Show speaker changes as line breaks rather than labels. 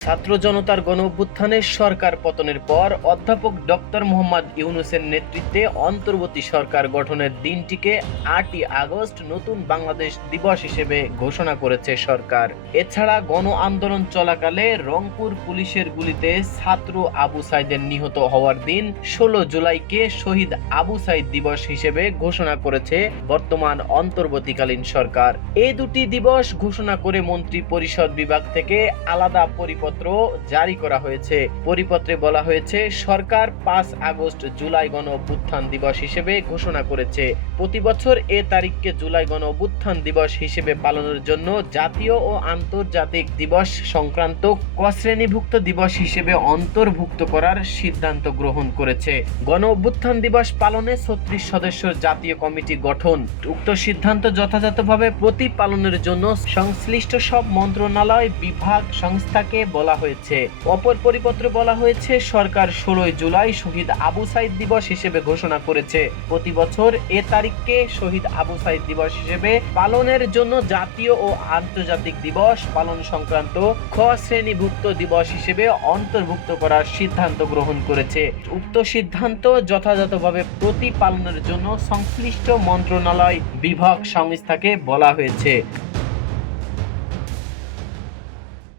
ছাত্র জনতার গণ অভ্যুত্থানে সরকার পতনের পর অধ্যাপক ডক্টর মোহাম্মদ ইউনুসের নেতৃত্বে অন্তর্বর্তী সরকার গঠনের দিনটিকে আটই আগস্ট নতুন বাংলাদেশ দিবস হিসেবে ঘোষণা করেছে সরকার। এছাড়া গণ আন্দোলন চলাকালে রংপুর পুলিশের গুলিতে ছাত্র আবু সাইদের নিহত হওয়ার দিন ষোলো জুলাইকে শহীদ আবু সাইদ দিবস হিসেবে ঘোষণা করেছে বর্তমান অন্তর্বর্তীকালীন সরকার। এই দুটি দিবস ঘোষণা করে মন্ত্রী পরিষদ বিভাগ থেকে আলাদা পরিপত্র জারি করা হয়েছে। পরিপত্রে বলা হয়েছে, সরকার পাঁচ আগস্ট জুলাই গণ অভ্যুত্থান দিবস হিসেবে ঘোষণা করেছে। প্রতি বছর এ তারিখকে জুলাই গণ অভ্যুত্থান দিবস হিসেবে পালনের জন্য জাতীয় ও আন্তর্জাতিক দিবস সংক্রান্ত ক শ্রেণীভুক্ত দিবস হিসেবে অন্তর্ভুক্ত করার সিদ্ধান্ত গ্রহণ করেছে। গণ অভ্যুত্থান দিবস পালনে ছত্রিশ সদস্যের জাতীয় কমিটি গঠন। উক্ত সিদ্ধান্ত যথাযথভাবে প্রতিপালনের জন্য সংশ্লিষ্ট সব মন্ত্রণালয়, বিভাগ, সংস্থাকে বলা হয়েছে। অপর পরিপত্রে বলা হয়েছে, সরকার ষোলোই জুলাই শহীদ আবু সাইদ দিবস হিসেবে ঘোষণা করেছে। প্রতি বছর এ তারিখকে শহীদ আবু সাইদ দিবস হিসেবে পালনের জন্য জাতীয় ও আন্তর্জাতিক দিবস, পালন সংক্রান্ত খ শ্রেণীভুক্ত দিবস হিসেবে অন্তর্ভুক্ত করার সিদ্ধান্ত গ্রহণ করেছে। উক্ত সিদ্ধান্ত যথাযথভাবে প্রতিপালনের জন্য সংশ্লিষ্ট মন্ত্রণালয়, বিভাগ, সংস্থাকে বলা হয়েছে।